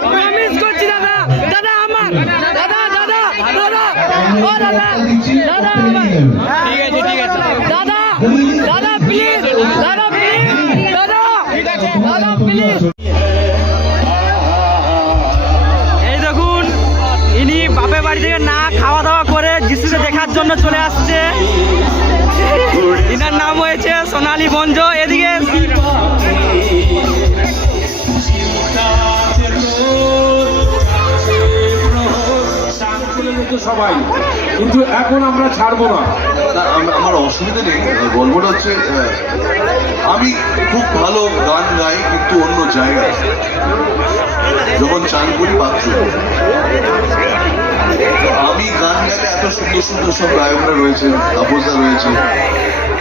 Promise করছি দাদা। দাদা আমার। দাদা দাদা দাদা। ও দাদা। দাদা আমার। ঠিক আছে ঠিক আছে। দাদা দাদা প্লিজ দাদা প্লিজ দাদা। দাদা প্লিজ এই দেখুন ইনি বাপের বাড়ি থেকে না খাওয়া দাওয়া করে যিশুকে দেখার জন্য চলে আসছে। ইনার নাম হয়েছে সোনালী বঞ্জ মতো সবাই কিন্তু এখন আমরা ছাড়বো না। আমার অসুবিধা নেই। গল্পটা হচ্ছে আমি খুব ভালো গান গাই কিন্তু অন্য জায়গায়। যখন চান করি বাথরুম আমি গান গাইলে এত সুন্দর সুন্দর সব গায়করা রয়েছে তাপসদা রয়েছে।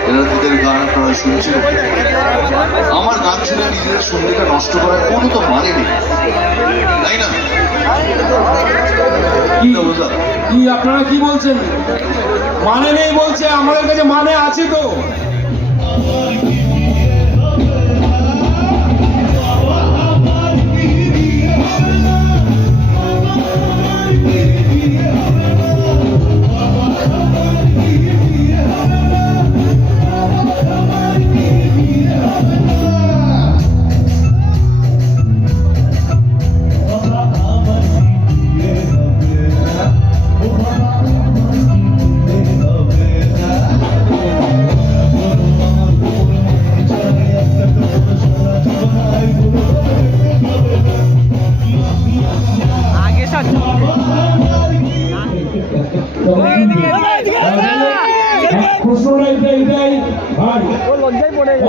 এরা তাদের গান আপনারা শুনছেন আমার গান শুনে নিজেদের সঙ্গীটা নষ্ট করার কোনো তো মানে নেই। তাই না? কি? কি আপনারা কি বলছেন? মানে নেই বলছে আমাদের কাছে মানে আছে তো। এটা এটাই ভাই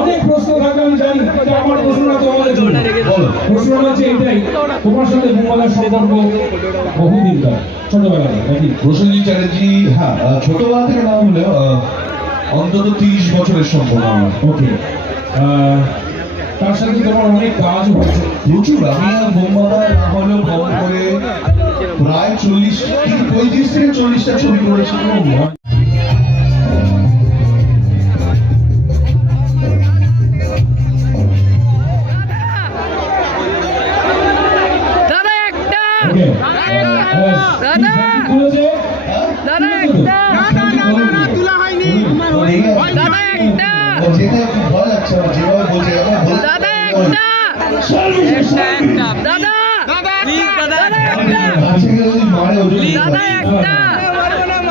অনেক প্রশ্ন থাকে আমি জানি। আমার প্রশ্নটা তোমাদের জন্য। প্রশ্নটা হচ্ছে এটাই। তোমার সাথে বোমাদার সম্পর্ক বহুদিনকার ছোটবেলায় নাকি? প্রসেনজিৎ চ্যাটার্জি হ্যাঁ ছোটবেলা থেকে না হলেও অন্তত তিরিশ বছরের সম্পর্ক আমার। ওকে। তার সাথে তোমার অনেক কাজ হয়েছে? প্রচুর। আমি আর বোম্বাদায় না হলেও কম করে প্রায় চল্লিশ পঁয়ত্রিশ থেকে চল্লিশটা ছবি করেছি। দাদা! দাদা, একটা! দাদা একটা! দাদা একটা! দাদা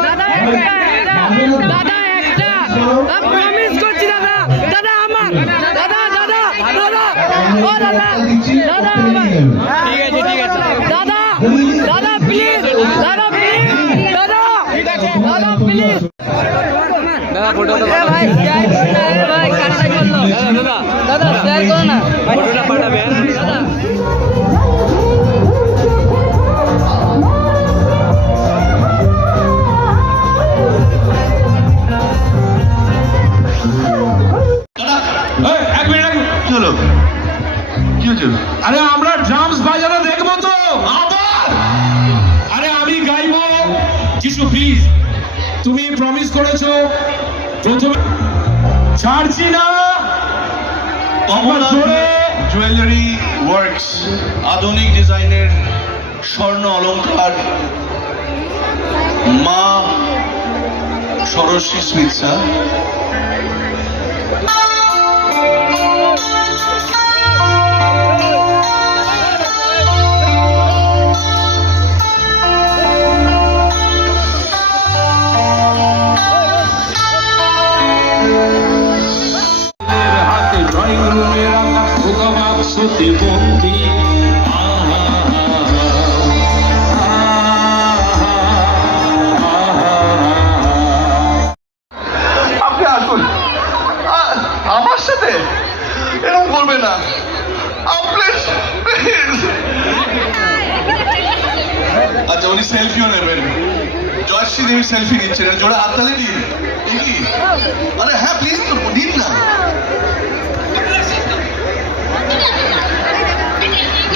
দাদা, একটা! দাদা একটা! দাদা আমার! দাদা দাদা দাদা! ও, দাদা! দাদা ঠিক আছে ঠিক আছে। দাদা প্লিজ দাদা প্লিজ দাদা দাদা প্লিজ দাদা ফটো ভাই শেয়ার করো না ভাই কাটা করল দাদা দাদা। শেয়ার করো না। ফটোটা পাঠাবে হ্যাঁ? দাদা। মিনিট। কি হলো আরে আমরা যিশু প্লিজ তুমি প্রমিস করেছ প্রথমে ছাড়ছি না। জুয়েলারি ওয়ার্কস আধুনিক ডিজাইনের স্বর্ণ অলংকার মা সরস্বী স্মিৎসা হাতে আপনি আসুন। আমার সাথে এরকম করবে না। আচ্ছা উনি সেলফিও নেবেন। জয়শ্রী দেবী সেলফি নিচ্ছেন। জোড়া হাততালি দিন। আরে হ্যাঁ প্লিজ তো দিন না।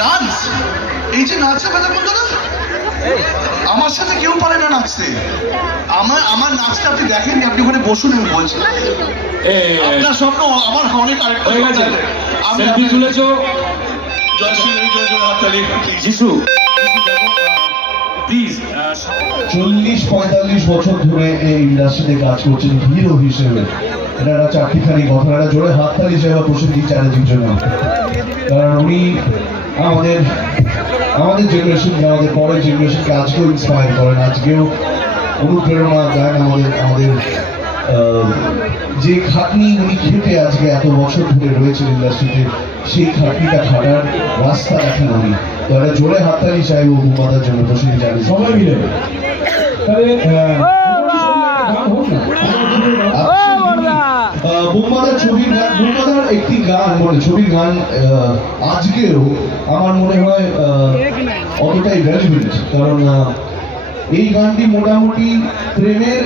ডান্স এই যে নাচছে বেলা বলতো না? আমার সাথে কেউ পারে না নাচতে। আমার আমার নাচটা আপনি দেখেননি আপনি ওখানে বসুন আমি বলছি। আপনার স্বপ্ন আমার অনেক সেলফি তুলেছো? যিশু। চল্লিশ পঁয়তাল্লিশ বছর ধরে এই ইন্ডাস্ট্রিতে কাজ করছেন হিরো হিসেবে। এটা একটা চারটিখানি কথা একটা জোরে হাততালি হিসেবে প্রসেনজিৎ চ্যাটার্জির জন্য। কারণ উনি আমাদের আমাদের জেনারেশনকে আমাদের পরের জেনারেশনকে আজকেও ইন্সপায়ার করেন আজকেও অনুপ্রেরণা দেন আমাদের আমাদের যে খাটনি উনি খেটে আজকে এত বছর ধরে রয়েছেন ইন্ডাস্ট্রিতে সেই খাটনিটা খাটার রাস্তা দেখেন উনি। তো একটা জোরে হাততালি চাইব বুমাদার জন্য প্রসেনজিৎ চ্যাটার্জি সবাই মিলে। বুম্বাদার ছবির গান বুম্বাদার একটি গান মানে ছবির গান আজকেও আমার মনে হয় অতটাই রেলিভেন্ট কারণ এই গানটি মোটামুটি প্রেমের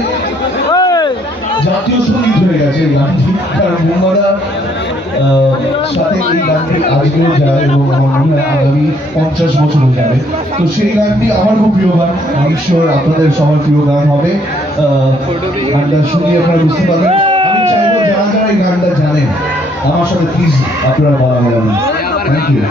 জাতীয় সংগীত হয়ে গেছে এই গানটি, কারণ বুম্বাদার সাথে এই গানটি আজকেও যায় এবং আমার মনে হয় আগামী পঞ্চাশ বছরও যাবে। তো সেই গানটি আমার খুব প্রিয় গান, আমি ঈশ্বর আপনাদের সবার প্রিয় গান হবে। গানটা শুনিয়ে আপনারা বুঝতে পারবেন। আমি চাইব যারা যারা এই গানটা জানেন আমার সাথে প্লিজ আপনারা বানাবেন থ্যাংক ইউ